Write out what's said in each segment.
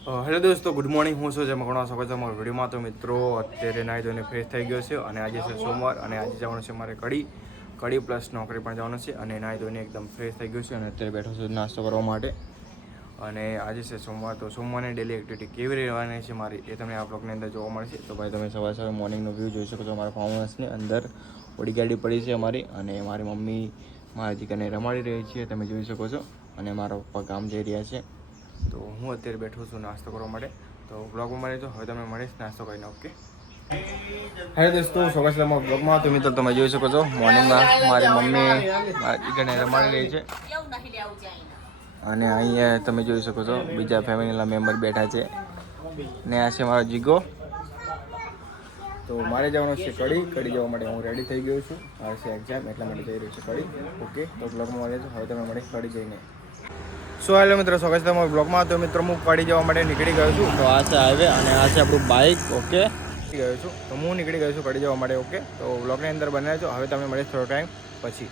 Hello દોસ્તો, good morning. હું છું જેમાં ઘણો સ્વાગત છે અમારા વિડીયોમાં. તો મિત્રો અત્યારે નાહી ધોઈને ફ્રેશ થઈ ગયો છે અને આજે છે સોમવાર અને આજે જવાનું છે મારે કડી પ્લસ નોકરી પણ જવાનું છે અને નાહી ધોઈને એકદમ ફ્રેશ થઈ ગયો છે અને અત્યારે બેઠો છું નાસ્તો કરવા માટે. અને આજે છે સોમવાર, તો સોમવારની ડેલી એક્ટિવિટી કેવી રહેવાની છે મારી એ તમને આ બ્લોગની અંદર જોવા મળશે. તો ભાઈ તમે સવારે મોર્નિંગનો વ્યૂ જોઈ શકો છો. અમારા ફાર્મ હાઉસની અંદર ઓડી ગાડી પડી છે અમારી, અને મારી મમ્મી મારા દીકરાને રમાડી રહી છે, તમે જોઈ શકો છો. અને મારા પપ્પા ગામ જઈ રહ્યા છે. તો હું અત્યારે બેઠો છું નાસ્તો કરવા માટે. તો બ્લોગમાં મળી તો હવે તમે મળીશ નાસ્તો કરીને. ઓકે, હેલો દોસ્તો, સ્વાગત છે તમારા બ્લોગમાં. તો મિત્રો તમે જોઈ શકો છો મોર્નિંગમાં મારી મમ્મી મારા દીકરાને રમાડી રહી છે, અને અહીંયા તમે જોઈ શકો છો બીજા ફેમિલીના મેમ્બર બેઠા છે. ને આ છે મારો જીગો. તો મારે જવાનું છે કડી જવા માટે હું રેડી થઈ ગયો છું. આ છે એક્ઝામ, એટલા માટે જઈ રહ્યો છું કડી. ઓકે, તો બ્લોગમાં મળે છે હવે તમે મળીશ કડી જઈને. સો હેલો મિત્રો, સ્વાગત છે તમારા બ્લોગમાં. તો મિત્રો હું કડી જવા માટે નીકળી ગયો છું. તો આ છે હાઈવે અને આ છે આપણું બાઇક. ઓકે, ગયો છું તો હું નીકળી ગયો છું કડી જવા માટે. ઓકે, તો બ્લોગની અંદર બનાવજો. હવે તમે મળીશ થોડો ટાઈમ પછી.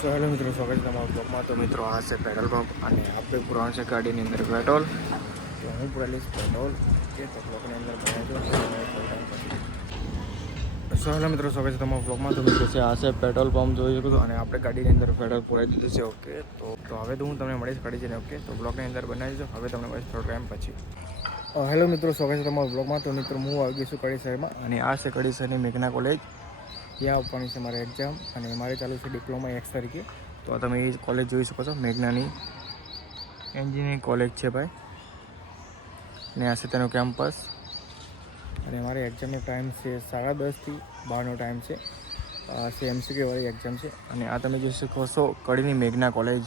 સો હેલો મિત્રો, સ્વાગત છે તમારા બ્લોગમાં. તો મિત્રો આ છે પેટ્રોલ પંપ અને આપણે પુરાણ છે ગાડીની અંદર પેટ્રોલ. તો હું પૂરા લઈશ પેટ્રોલ. ઓકે, તો બ્લોગની અંદર બનાવજો થોડો ટાઈમ પછી. સો હેલો મિત્રો, સ્વાગત છે તમારા બ્લોગમાં. તો મિત્રો છે આ છે પેટ્રોલ પંપ જોઈ શકો છો, અને આપણે ગાડીની અંદર પેટ્રોલ પુરાઈ દીધું છે. ઓકે, તો હવે તો હું તમને મળીશ કડી જઈને. ઓકે, તો બ્લોગની અંદર બનાવીજો. હવે તમને મળીશ થોડો ટાઈમ પછી. હેલો મિત્રો, સ્વાગત છે તમારા બ્લોગમાં. તો મિત્રો હું આવી ગયો છું કડી શહેરમાં, અને આ છે કડી શહેરની મેઘના કોલેજ. ત્યાં આપવાની છે મારે એક્ઝામ, અને મારે ચાલુ છે ડિપ્લોમા એક્સ તરીકે. તો આ તમે એ કોલેજ જોઈ શકો છો, મેઘનાની એન્જિનિયરિંગ કોલેજ છે ભાઈ. ને આ છે તેનો કેમ્પસ, અને મારે એક્ઝામનો ટાઈમ છે 10:30 થી 12નો ટાઈમ છે. આ છે MCQ વાળી એક્ઝામ છે. અને આ તમે જોઈ શકો છો કડીની મેઘના કોલેજ.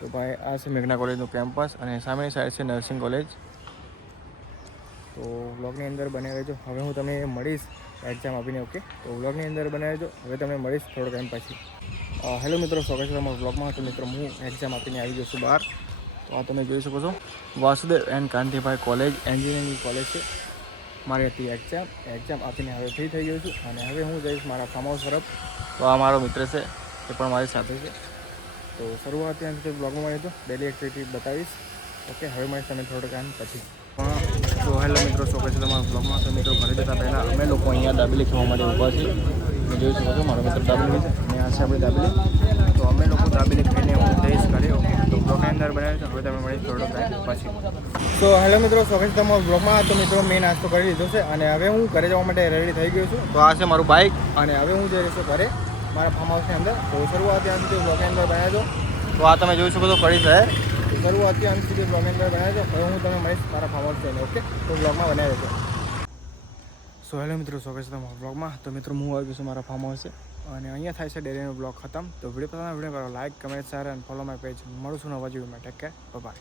તો ભાઈ આ છે મેઘના કોલેજનું કેમ્પસ, અને સામેની સાઈડ છે નર્સિંગ કોલેજ. તો વ્લોગની અંદર બને રહેજો. હવે હું તમને મળીશ એક્ઝામ આપીને. ઓકે, તો વ્લોગની અંદર બને રહેજો. હવે તમને મળીશ થોડો ટાઈમ પછી. હેલો મિત્રો, સ્વાગત છે તમારા વ્લોગમાં. તો મિત્રો હું એક્ઝામ આપીને આવી ગયો છું બહાર. તો આ તમે જોઈ શકો છો Vasudev and Kantibhai college, engineering college છે. મારી હતી એક્ઝામ આપીને હવે ફ્રી થઈ ગયો છું, અને હવે હું જઈશ મારા ફાર્મ હાઉસ તરફ. તો આ મારો મિત્ર છે, એ પણ મારી સાથે છે. તો શરૂઆત ત્યાં સુધી બ્લોગમાં મળે તો ડેલી એક્ટિવિટી બતાવીશ. ઓકે, હવે મળીશ તમે થોડો ટાઈમ પછી. તો હેલો મિત્રો, સ્વાગત છે તમારા બ્લોગમાં. તો મિત્રો ઘરે જતાં પહેલાં અમે લોકો અહીંયા દાબેલી ખાવા માટે ઊભા છીએ. તમે જોઈ શકો છો મારો મિત્ર દાબેલી છે, અને આ છે આપણી દાબેલી. તો અમે લોકો દાબેલી ખાઈને હું જઈશ ઘરે. ઓકે, તો બ્લોગની અંદર બનાવ્યું છે. હવે તમે મળીશ થોડો ટાઈમ પછી. તો હેલો મિત્રો, સ્વાગત છે તમારા બ્લોગમાં. તો મિત્રો મેં નાસ્તો કરી લીધો છે, અને હવે હું ઘરે જવા માટે રેડી થઈ ગયો છું. તો આ છે મારું બાઇક, અને હવે હું જઈ રહ્યો છું ઘરે મારા ફાર્મ હાઉસની અંદર. તો શરૂઆત ત્યાં સુધી બ્લોગની અંદર બનાવજો. તો આ તમે જોઈ શકો છો કડી શહેર. શરૂઆત ત્યાં સુધી બ્લોગની અંદર બનાવજો. હવે હું તમને મળીશ મારા ફાર્મ હાઉસ જઈને. ઓકે, તો બ્લોગમાં બનાવી દેજો. સો હેલો મિત્રો, સ્વાગત છે તમારા બ્લોગમાં. તો મિત્રો હું આવી ગયો છું મારા ફાર્મ હાઉસે, અને અહીંયા થાય છે ડેલીનો બ્લોગ ખતમ. તો વિડીયો પસંદ કરો, લાઈક, કમેન્ટ, શેર અને ફોલો માય પેજ. મળું છું નવા વિડીયોમાં. Take care, by.